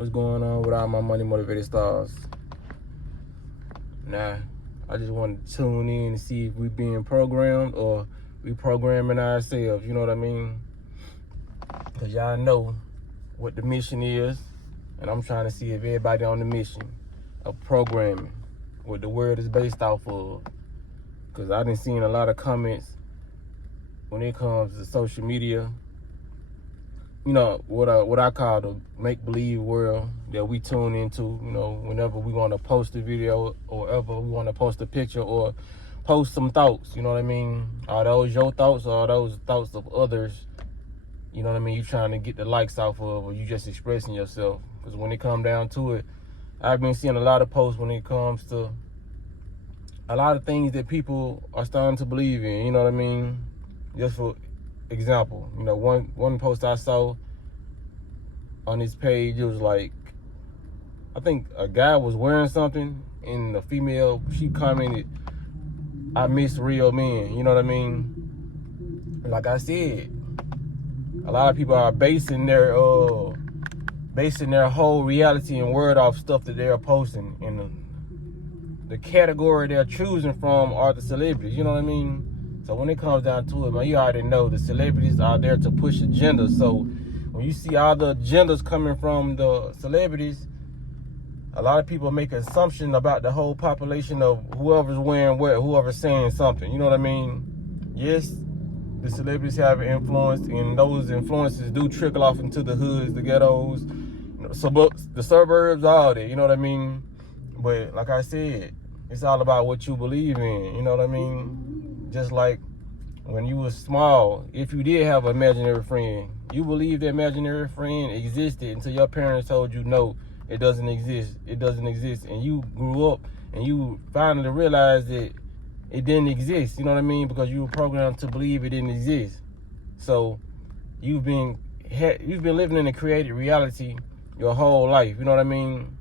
What's going on with all my money motivated stars? Nah, I just wanted to tune in to see if we being programmed or we programming ourselves, you know what I mean? Because y'all know what the mission is, and I'm trying to see if everybody on the mission of programming, what the word is based off of. Because I done seen a lot of comments when it comes to social media, you know, what I call the make-believe world that we tune into, you know, whenever we want to post a video or ever we want to post a picture or post some thoughts, you know what I mean? Are those your thoughts or are those thoughts of others? You know what I mean? You trying to get the likes off of, or you just expressing yourself? Because when it come down to it, I've been seeing a lot of posts when it comes to a lot of things that people are starting to believe in, you know what I mean? Just for example, you know, one post I saw on his page, it was like, I think a guy was wearing something and the female, she commented, "I miss real men," you know what I mean? Like I said, a lot of people are basing their whole reality and word off stuff that they're posting, and the category they're choosing from are the celebrities, you know what I mean? So when it comes down to it, man, you already know the celebrities are there to push agendas. So when you see all the agendas coming from the celebrities, a lot of people make an assumption about the whole population of whoever's wearing what, whoever's saying something, you know what I mean? Yes, the celebrities have influence, and those influences do trickle off into the hoods, the ghettos, you know, the suburbs, all that, you know what I mean? But like I said, it's all about what you believe in, you know what I mean? Just like when you was small, if you did have an imaginary friend, you believed the imaginary friend existed until your parents told you, no, it doesn't exist. It doesn't exist. And you grew up and you finally realized that it didn't exist. You know what I mean? Because you were programmed to believe it didn't exist. So you've been living in a created reality your whole life. You know what I mean?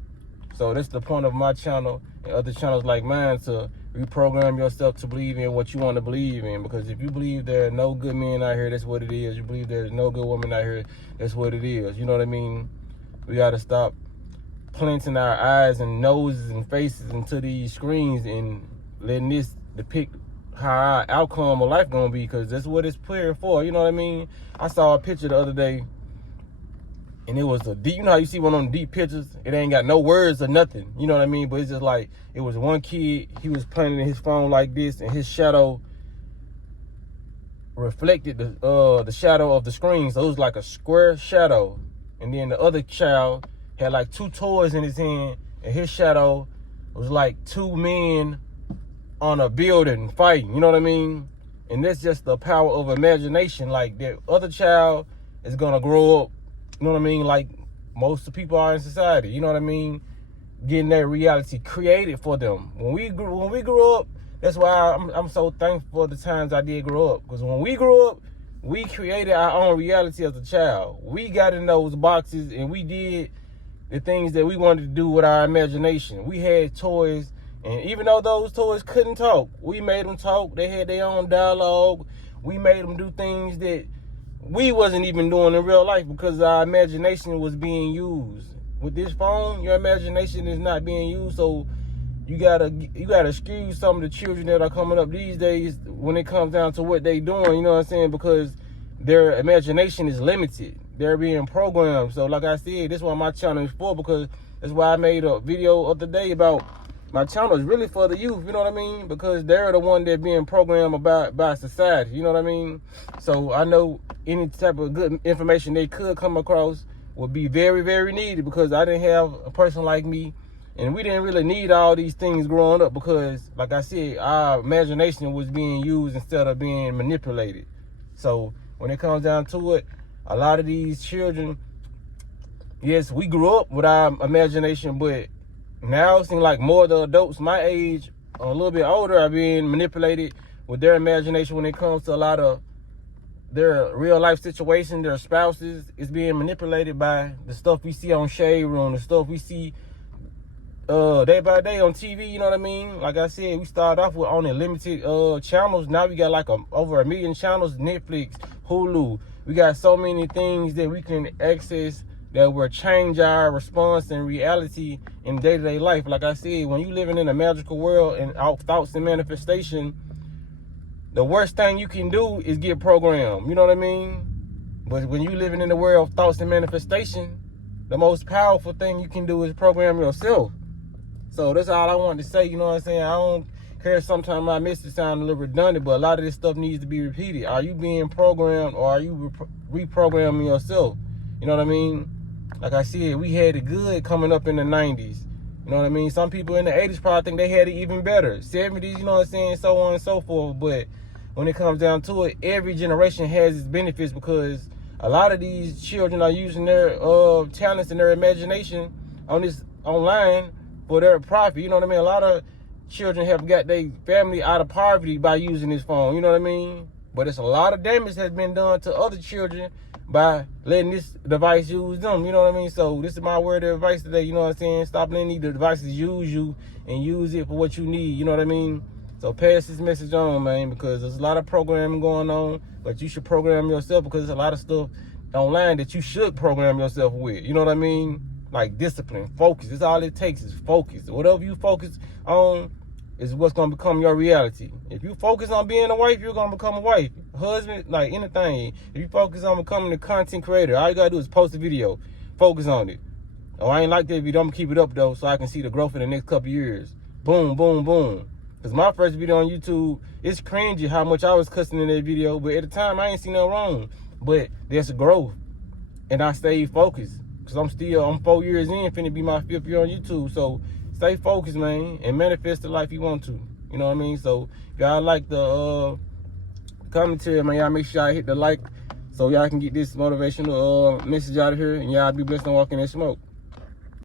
So that's the point of my channel and other channels like mine, to reprogram yourself to believe in what you want to believe in. Because if you believe there are no good men out here, that's what it is. You believe there's no good women out here, that's what it is. You know what I mean? We got to stop planting our eyes and noses and faces into these screens and letting this depict how our outcome of life gonna be, because that's what it's put for. You know what I mean? I saw a picture the other day, and it was a deep, you know how you see one of them deep pictures? It ain't got no words or nothing, you know what I mean? But it's just like, it was one kid, he was playing in his phone like this, and his shadow reflected the shadow of the screen. So it was like a square shadow. And then the other child had like two toys in his hand, and his shadow was like two men on a building fighting, you know what I mean? And that's just the power of imagination. Like, that other child is gonna grow up, you know what I mean, like most of the people are in society, you know what I mean, getting that reality created for them. When we grew up, that's why I'm so thankful for the times I did grow up. Because when we grew up, we created our own reality as a child. We got in those boxes and we did the things that we wanted to do with our imagination. We had toys, and even though those toys couldn't talk, we made them talk. They had their own dialogue. We made them do things that we wasn't even doing in real life because our imagination was being used. With this phone, your imagination is not being used, so you gotta excuse some of the children that are coming up these days when it comes down to what they doing, you know what I'm saying? Because their imagination is limited. They're being programmed. So like I said, this is what my channel is for, because that's why I made a video of the day about my channel is really for the youth, you know what I mean? Because they're the one that being programmed by society, you know what I mean? So I know any type of good information they could come across would be very, very needed, because I didn't have a person like me, and we didn't really need all these things growing up, because like I said, our imagination was being used instead of being manipulated. So when it comes down to it, a lot of these children, yes, we grew up with our imagination, but now it seems like more of the adults my age or a little bit older are being manipulated with their imagination when it comes to a lot of their real life situation. Their spouses is being manipulated by the stuff we see on Shade Room, the stuff we see day by day on TV, you know what I mean? Like I said, we started off with only limited channels. Now we got like over 1 million channels, Netflix, Hulu. We got so many things that we can access that will change our response and reality in day-to-day life. Like I said, when you living in a magical world and out thoughts and manifestation, the worst thing you can do is get programmed. You know what I mean? But when you living in the world of thoughts and manifestation, the most powerful thing you can do is program yourself. So that's all I wanted to say. You know what I'm saying? I don't care. Sometimes my message sound a little redundant, but a lot of this stuff needs to be repeated. Are you being programmed, or are you reprogramming yourself? You know what I mean? Like I said, we had it good coming up in the 90s. You know what I mean? Some people in the 80s probably think they had it even better. 70s, you know what I'm saying? So on and so forth. But when it comes down to it, every generation has its benefits, because a lot of these children are using their talents and their imagination on this online for their profit. You know what I mean? A lot of children have got their family out of poverty by using this phone. You know what I mean? But it's a lot of damage has been done to other children by letting this device use them. You know what I mean? So this is my word of advice today. You know what I'm saying? Stop letting these devices use you and use it for what you need. You know what I mean? So pass this message on, man, because there's a lot of programming going on, but you should program yourself, because there's a lot of stuff online that you should program yourself with. You know what I mean? Like discipline, focus. That's all it takes is focus. Whatever you focus on is what's going to become your reality. If you focus on being a wife, you're going to become a wife. Husband, like anything. If you focus on becoming a content creator, all you got to do is post a video. Focus on it. Oh, I ain't like that video. I'm going to keep it up, though, so I can see the growth in the next couple years. Boom, boom, boom. Because my first video on YouTube, it's cringy how much I was cussing in that video. But at the time, I ain't seen nothing wrong. But there's a growth. And I stayed focused. Because I'm 4 years in, finna be my 5th year on YouTube. So stay focused, man, and manifest the life you want to. You know what I mean? So if y'all like the commentary, man, y'all make sure y'all hit the like so y'all can get this motivational message out of here, and y'all be blessed and walk in that smoke.